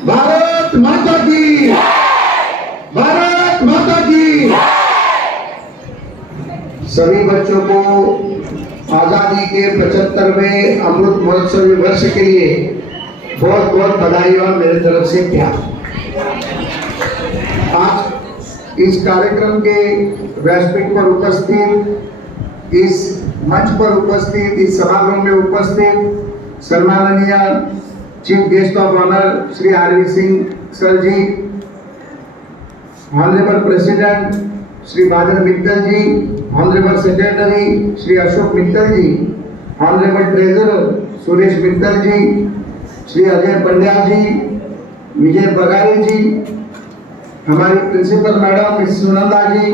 भारत माता की, भारत माता की। सभी बच्चों को आजादी के 75वें अमृत महोत्सव वर्ष के लिए बहुत बहुत बधाई और मेरे तरफ से प्यार। आज इस कार्यक्रम के व्यासपीठ पर उपस्थित, इस मंच पर उपस्थित, इस समारोह में उपस्थित सम्माननीय chief guest of honour Shri R V Singh sir ji, honourable president Shri Badal Mittal ji, honourable secretary Shri Ashok Mittal ji, honourable treasurer Suresh Mittal ji, Shri Ajay Pandya ji, Vijay Bagari ji, हमारी principal madam miss Sunanda ji,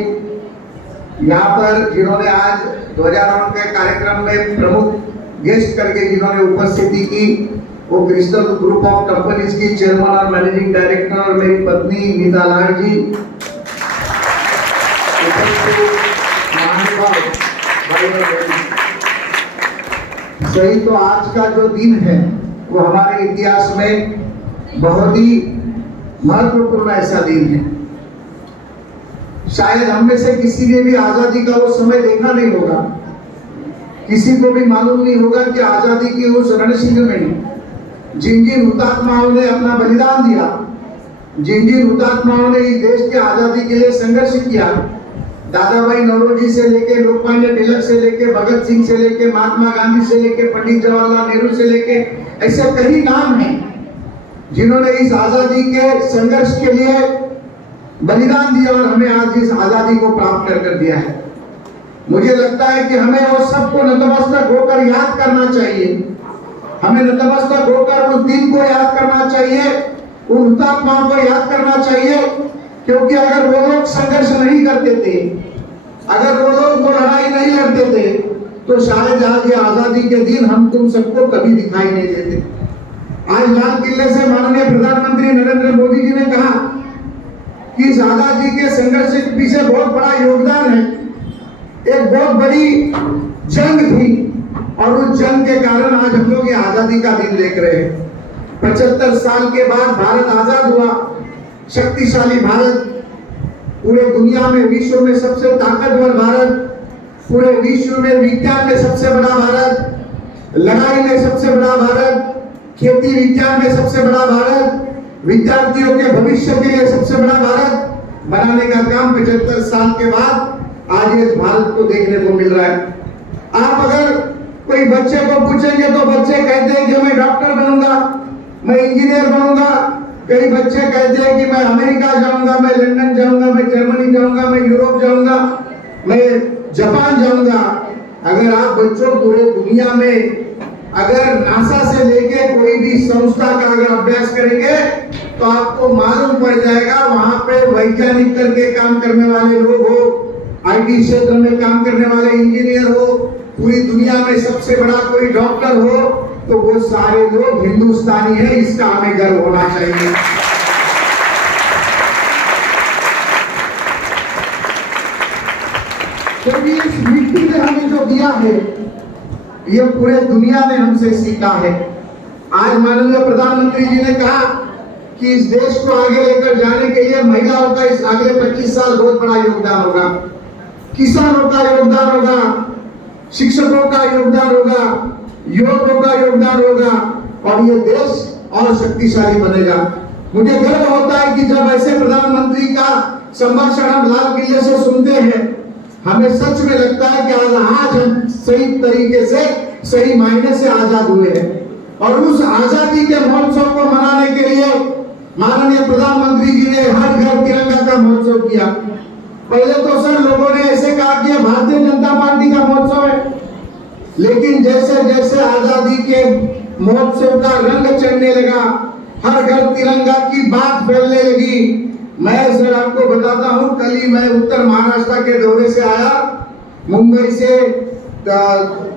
यहाँ पर जिन्होंने आज ध्वजारोहण के कार्यक्रम में प्रमुख गेस्ट करके जिन्होंने उपस्थिति की, वो क्रिस्टल ग्रुप ऑफ कंपनीज की चेयरमैन और मैनेजिंग डायरेक्टर और मेरी पत्नी नीता लाल जी, सही। तो आज का जो दिन है वो हमारे इतिहास में बहुत ही महत्वपूर्ण ऐसा दिन है। शायद हम में से किसी ने भी आजादी का वो समय देखा नहीं होगा, किसी को भी मालूम नहीं होगा कि आजादी की उस रणसिंह में जिन जिन हुतात्माओं ने अपना बलिदान दिया, जिन जिन हुतात्माओं ने इस देश के आजादी के लिए संघर्ष किया, दादा भाई नौरोजी से लेके लोकमान्य तिलक से लेके भगत सिंह से लेके महात्मा गांधी से लेके पंडित जवाहरलाल नेहरू से लेके ऐसे कई नाम हैं जिन्होंने इस आजादी के संघर्ष के लिए बलिदान दिया और हमें आज इस आजादी को प्राप्त कर दिया है। मुझे लगता है कि हमें वो सबको नतमस्तक होकर याद करना चाहिए, हमें नतमस्तक होकर उस दिन को याद करना चाहिए, उन हुतात्माओं को याद करना चाहिए, क्योंकि अगर वो लोग संघर्ष नहीं करते थे, अगर वो लोग वो लड़ाई नहीं लड़ते थे, तो शायद आज ये आजादी के दिन हम तुम सबको कभी दिखाई नहीं देते। आज लाल किले से माननीय प्रधानमंत्री नरेंद्र मोदी जी ने कहा कि इस आजादी के संघर्ष के पीछे बहुत बड़ा योगदान है, एक बहुत बड़ी जंग थी और उस जंग के कारण आज हम लोग ये आजादी का दिन देख रहे हैं। 75 साल के बाद भारत आजाद हुआ, शक्तिशाली भारत, पूरे दुनिया में विश्व में सबसे ताकतवर भारत, पूरे विश्व में विज्ञान में सबसे बड़ा भारत, लड़ाई में सबसे बड़ा भारत, खेती विज्ञान में सबसे बड़ा भारत, विद्यार्थियों के भविष्य के लिए सबसे बड़ा भारत बनाने का काम 75 साल के बाद आज इस भारत को देखने को मिल रहा है। आप अगर कोई बच्चे को पूछेंगे तो बच्चे कहते हैं कि मैं डॉक्टर बनूंगा, मैं इंजीनियर बनूंगा, कई बच्चे कहते हैं कि मैं अमेरिका जाऊंगा, मैं लंदन जाऊंगा, मैं जर्मनी जाऊंगा, मैं यूरोप जाऊंगा, मैं जापान जाऊंगा। अगर आप बच्चों पूरे दुनिया में अगर नासा से लेके कोई भी संस्था का अगर अभ्यास करेंगे तो आपको मालूम पड़ जाएगा वहां पे वैज्ञानिक करके काम करने वाले लोग हो, आईटी क्षेत्र में काम करने वाले इंजीनियर हो, पूरी दुनिया में सबसे बड़ा कोई डॉक्टर हो, तो वो सारे लोग हिंदुस्तानी हैं, इसका हमें गर्व होना चाहिए। क्योंकि इस मिट्टी ने हमें जो दिया है ये पूरे दुनिया ने हमसे सीखा है। आज माननीय प्रधानमंत्री जी ने कहा कि इस देश को आगे लेकर जाने के लिए महिलाओं का इस अगले 25 साल बहुत बड़ा योगदान होगा, किसानों का योगदान होगा, शिक्षकों का योगदान होगा, युवकों का योगदान होगा और ये देश और शक्तिशाली बनेगा। मुझे गर्व होता है कि जब ऐसे प्रधानमंत्री का संभाषण हम लाल किले से सुनते हैं, हमें सच में लगता है कि आज हम सही तरीके से, सही मायने से आजाद हुए हैं। और उस आजादी के महोत्सव को मनाने के लिए माननीय प्रधानमंत्री जी ने हर घर तिरंगा का महोत्सव किया। पहले तो सर लोगों ने ऐसे कहा कि भारतीय जनता पार्टी का महोत्सव है, लेकिन जैसे जैसे आजादी के महोत्सव का रंग चढ़ने लगा, हर घर तिरंगा की बात फैलने लगी। मैं सर आपको बताता हूं, कल ही मैं उत्तर महाराष्ट्र के दौरे से आया, मुंबई से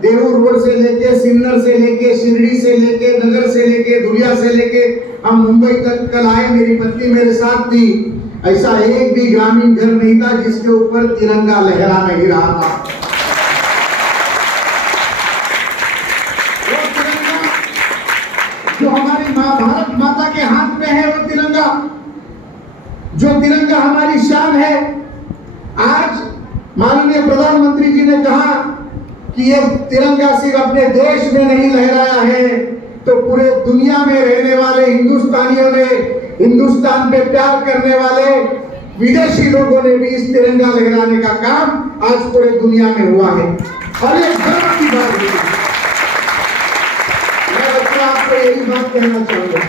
देहू रोड से लेके, सिन्नर से लेके, शिरडी से लेके, नगर से लेके, धुलिया से लेके हम मुंबई तक कल आए। मेरी पत्नी मेरे साथ थी। ऐसा एक भी ग्रामीण घर नहीं था जिसके ऊपर तिरंगा लहरा नहीं रहा था। जो हमारी माँ भारत माता के हाथ में है वो हमारी शान है। आज माननीय प्रधानमंत्री जी ने कहा कि ये तिरंगा सिर्फ अपने देश में नहीं लहराया है, तो पूरे दुनिया में रहने वाले हिंदुस्तानियों ने, हिंदुस्तान पे प्यार करने वाले विदेशी लोगों ने भी इस तिरंगा लहराने का काम आज पूरे दुनिया में हुआ है और ये गर्व की बात है। मैं बच्चों आपको यही बात कहना चाहूंगा,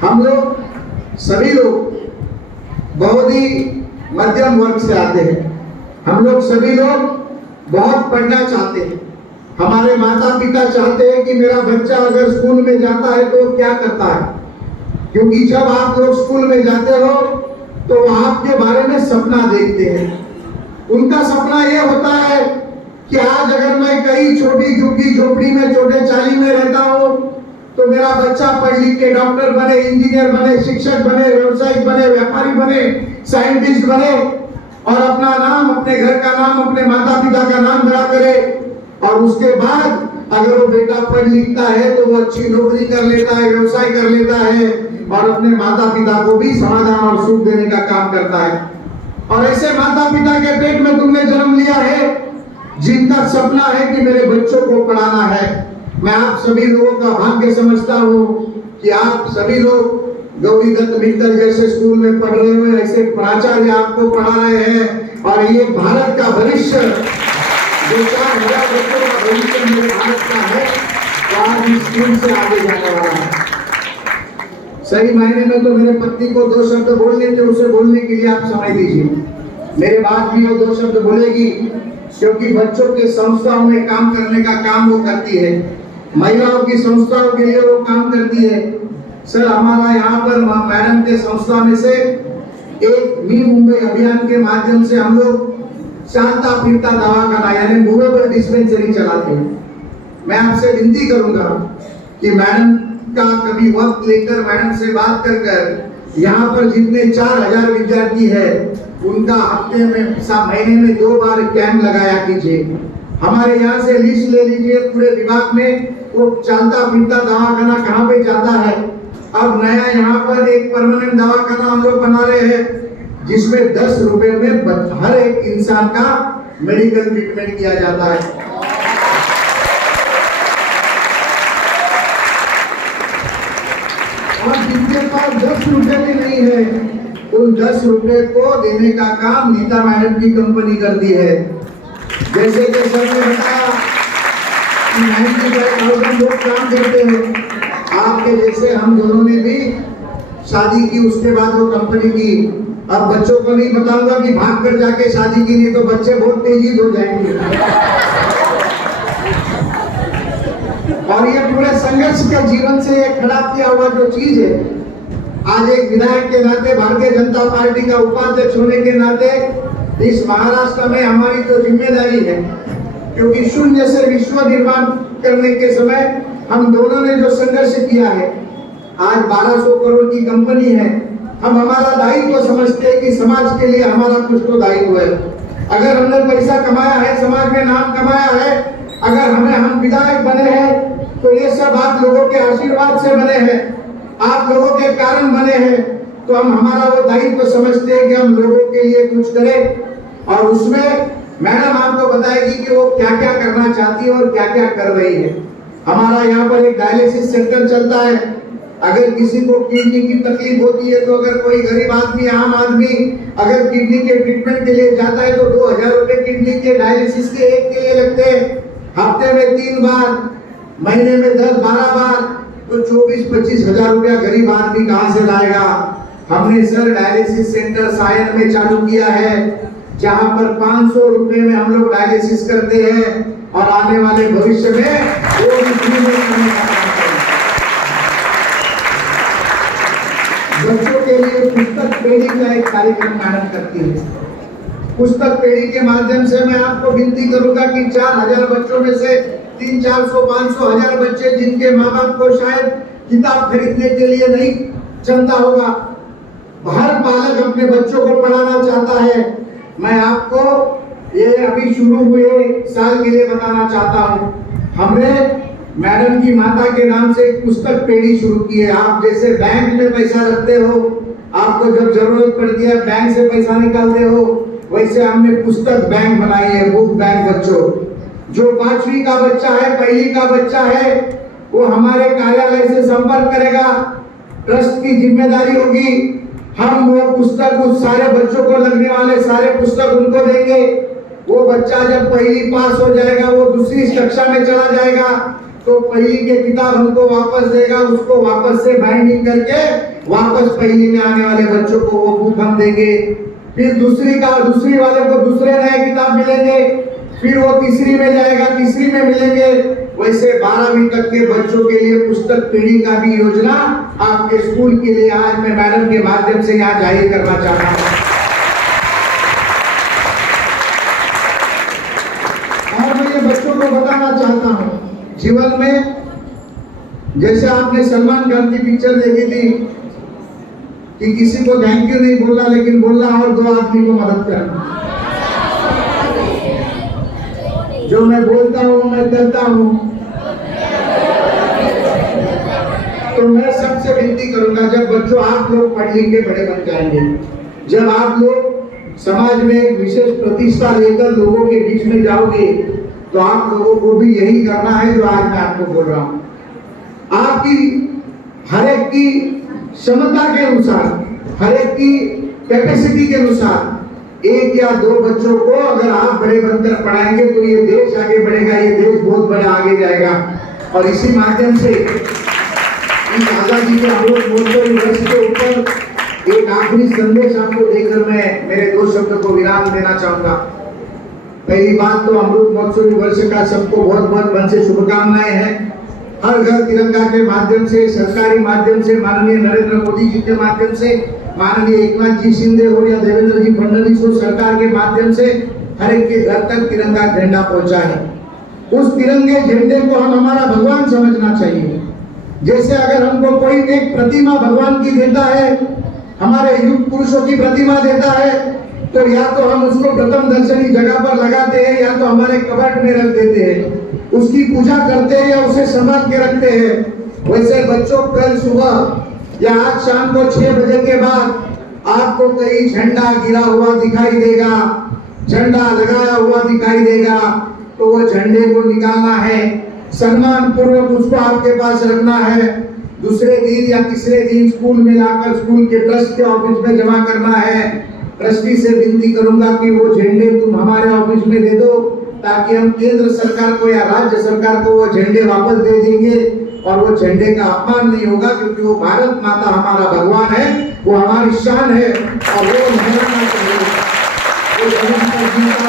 हम लोग सभी लोग बहुत ही मध्यम वर्ग से आते हैं, हम लोग सभी लोग बहुत पढ़ना चाहते हैं। हमारे माता पिता चाहते हैं कि मेरा बच्चा अगर स्कूल में जाता है तो क्या करता है, क्योंकि जब आप लोग स्कूल में जाते हो तो आपके बारे में सपना देखते हैं। उनका सपना यह होता है कि आज अगर मैं कहीं छोटी झुग्गी झोपड़ी में छोटे चाली में रहता हूँ तो मेरा बच्चा पढ़ लिख के डॉक्टर बने, इंजीनियर बने, शिक्षक बने, व्यवसायिक बने, व्यापारी बने, साइंटिस्ट बने और अपना नाम, अपने घर का नाम, अपने माता पिता का नाम बड़ा करे। और उसके बाद अगर वो बेटा पढ़ लिखता है तो वो अच्छी नौकरी कर लेता है, व्यवसाय कर लेता है और अपने माता पिता को भी समाधान और सुख देने का काम करता है। और ऐसे माता पिता के पेट में तुमने जन्म लिया है जिनका सपना है कि मेरे बच्चों को पढ़ाना है। मैं आप सभी लोगों का भाग्य समझता हूँ कि आप सभी लोग गौरी दत्त मित्तल जैसे स्कूल में पढ़ रहे हुए ऐसे प्राचार्य आपको पढ़ा रहे हैं और ये भारत का भविष्य, जो 4,000 बच्चों का भविष्य मेरे भारत का है, तो आज इस स्कूल से आगे जाने वाला है। सही मायने में तो मेरे पत्नी को 2 शब्द बोलने थे, उसे बोलने के लिए आप समय दीजिए। मेरे बाद भी वो 2 शब्द बोलेगी, क्योंकि बच्चों के संस्थाओं में काम करने का काम वो करती है, महिलाओं की संस्थाओं के लिए वो काम करती है। सर, हमारा यहाँ पर मैडम के संस्था में से एक मी मुंबई अभियान के माध्यम से हम लोग शांता फिरता दवाखाना यानी मूवेबल डिस्पेंसरी चलाते हैं। मैं आपसे विनती करूंगा कि मैडम का कभी वक्त लेकर मैडम से बात कर यहाँ पर जितने 4,000 विद्यार्थी है उनका हफ्ते में महीने में 2 बार कैंप लगाया कीजिए। हमारे यहाँ से लिस्ट ले लीजिए पूरे विभाग में वो चलता फिरता दवाखाना कहाँ पे जाता है। अब नया यहाँ पर एक परमानेंट दवाखाना हम लोग बना रहे हैं जिसमें 10 रुपए में हर एक इंसान का मेडिकल ट्रीटमेंट किया जाता है। और जिनके पास 10 रुपए भी नहीं है उन 10 रुपए को देने का काम नीता मैडम की कंपनी करती है। जैसे कि सर ने बताया कि 95,000 लोग काम करते हैं, आपके जैसे हम दोनों ने भी शादी की, उसके बाद वो कंपनी की। अब बच्चों को नहीं बताऊंगा कि भाग कर जाके शादी की, नहीं तो बच्चे बहुत तेजी हो जाएंगे। और ये पूरे संघर्ष के जीवन से ये खड़ा किया हुआ जो चीज है, आज एक विधायक के नाते, भारतीय जनता पार्टी का उपाध्यक्ष होने के नाते इस महाराष्ट्र में हमारी तो जिम्मेदारी है, क्योंकि शून्य से विश्व निर्माण करने के समय हम दोनों ने जो संघर्ष किया है, आज 1200 करोड़ की कंपनी है। हम हमारा दायित्व समझते हैं कि समाज के लिए हमारा कुछ तो दायित्व है। अगर हमने पैसा कमाया है, समाज में नाम कमाया है, अगर हम विधायक बने हैं तो ये सब आप लोगों के आशीर्वाद से बने हैं, आप लोगों के कारण बने हैं। तो हम हमारा वो दायित्व समझते हैं कि हम लोगों के लिए कुछ करें। और उसमें मैडम आपको बताएगी कि वो क्या क्या करना चाहती है और क्या क्या कर रही है। हमारा यहाँ पर एक डायलिसिस सेंटर चलता है। अगर किसी को किडनी की तकलीफ होती है तो अगर कोई गरीब आदमी, आम आदमी अगर किडनी के ट्रीटमेंट के लिए जाता है तो 2,000 रुपए किडनी के डायलिसिस के एक के लिए लगते हैं। हफ्ते में 3 बार, महीने में 10-12 बार, तो 24-25 हजार रुपया गरीब आदमी कहाँ से लाएगा। हमने सर डायलिसिस सेंटर सायन में चालू किया है, जहाँ पर 500 रुपए में हम लोग डायलिसिस करते हैं और आने वाले भविष्य में वो भी फ्री में करने का काम करेंगे। बच्चों के लिए पुस्तक पेड़ी का एक कार्यक्रम मैडम करती है। पुस्तक पेड़ी के माध्यम से मैं आपको विनती करूंगा कि 4,000 बच्चों में से 300, 400, 500, 1000 बच्चे जिनके माँ बाप को शायद किताब खरीदने के लिए नहीं चलता होगा, हर पालक अपने बच्चों को पढ़ाना चाहता है। मैं आपको ये अभी शुरू हुए साल के लिए बताना चाहता हूँ, हमने मैडम की माता के नाम से एक पुस्तक पेड़ी शुरू की है। आप जैसे बैंक में पैसा रखते हो, आपको जब जरूरत पड़ती है बैंक से पैसा निकालते हो, वैसे हमने पुस्तक बैंक बनाई है, बुक बैंक बच्चों। जो 5वीं का बच्चा है, पहली का बच्चा है, वो हमारे कार्यालय से संपर्क करेगा, ट्रस्ट की जिम्मेदारी होगी, हम वो पुस्तक उस सारे बच्चों को लगने वाले सारे पुस्तक उनको देंगे। वो बच्चा जब पहली पास हो जाएगा, वो दूसरी कक्षा में चला जाएगा, तो पहली के किताब हमको वापस देगा, उसको वापस से बाइंडिंग करके वापस पहली में आने वाले बच्चों को वो बुक हम देंगे। फिर दूसरी वाले को दूसरे नए किताब मिलेंगे, फिर वो तीसरी में जाएगा, तीसरी में मिलेंगे। वैसे 12वीं तक के बच्चों के लिए पुस्तक फीडिंग का भी योजना आपके स्कूल के लिए आज मैं मैडम के माध्यम से यहाँ जाहिर करना चाहता हूँ। और मैं ये बच्चों को बताना चाहता हूँ, जीवन में जैसे आपने सलमान खान की पिक्चर देखी थी कि किसी को थैंक यू नहीं बोलना, लेकिन बोलना और 2 आदमी को मदद करना। जो मैं बोलता हूँ मैं करता हूँ। तो मैं सबसे विनती करूंगा, जब बच्चों आप लोग पढ़ लिख के बड़े बन जाएंगे, जब आप लोग समाज में एक विशेष प्रतिष्ठा लेकर लोगों के बीच में जाओगे, तो आप लोगों को भी यही करना है जो आज मैं आपको बोल रहा हूँ। आपकी हर एक की क्षमता के अनुसार, हर एक की कैपेसिटी के अनुसार 1 या 2 बच्चों को अगर आप बड़े बनकर पढ़ाएंगे तो ये देश आगे बढ़ेगा, ये देश बहुत बड़ा आगे जाएगा। और इसी माध्यम से इस आजादी के अमृत महोत्सव वर्ष के ऊपर एक आखिरी संदेश आपको देकर मैं मेरे 2 शब्द को विराम देना चाहूंगा। पहली बात तो अमृत महोत्सव वर्ष का सबको बहुत बहुत मन से शुभकामनाएं हैं। हर घर तिरंगा के माध्यम से, सरकारी माध्यम से, माननीय नरेंद्र मोदी जी के माध्यम से, माननीय एकनाथ जी शिंदे हो या देवेंद्र जी फडणवीस हो, सरकार के माध्यम से हर एक के घर तक तिरंगा झंडा पहुंचा है। उस तिरंगे झंडे को हम हमारा भगवान समझना चाहिए। जैसे अगर हमको कोई एक प्रतिमा भगवान की देता है, हमारे युग पुरुषों की प्रतिमा देता है, तो या तो हम उसको प्रथम दर्शनी जगह पर लगाते हैं या तो हमारे कबर्ड में रख देते हैं, उसकी पूजा करते हैं या उसे संभाल के रखते हैं। वैसे बच्चों, कल सुबह या आज शाम को 6 बजे के बाद आपको कहीं झंडा गिरा हुआ दिखाई देगा, झंडा लगाया हुआ दिखाई देगा, तो वो झंडे को निकालना है, सम्मान पूर्वक उसको आपके पास रखना है। दूसरे दिन या तीसरे दिन स्कूल में लाकर स्कूल के ट्रस्ट के ऑफिस में जमा करना है। ट्रस्टी से विनती करूंगा कि वो झंडे तुम हमारे ऑफिस में दे दो, ताकि हम केंद्र सरकार को या राज्य सरकार को वो झंडे वापस दे देंगे और वो झंडे का अपमान नहीं होगा, क्योंकि वो भारत माता हमारा भगवान है, वो हमारी शान है और वो लहराना चाहिए, वो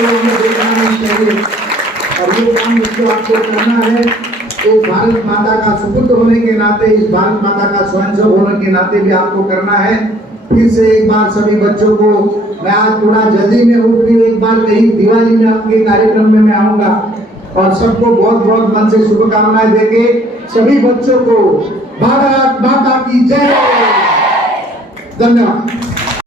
हमें देखना नहीं चाहिए। और ये काम मुझको आपको करना है, तो भारत माता का सुपुत्र होने के नाते, इस भारत माता का स्वयंसेवक होने के नाते भी आपको करना है। फिर से एक बार सभी बच्चों को, मैं आज थोड़ा जल्दी में हूँ, फिर एक बार कहीं दिवाली में आपके कार्यक्रम में मैं आऊंगा, और सबको बहुत बहुत मन से शुभकामनाएं देके सभी बच्चों को भारत माता की जय। धन्यवाद।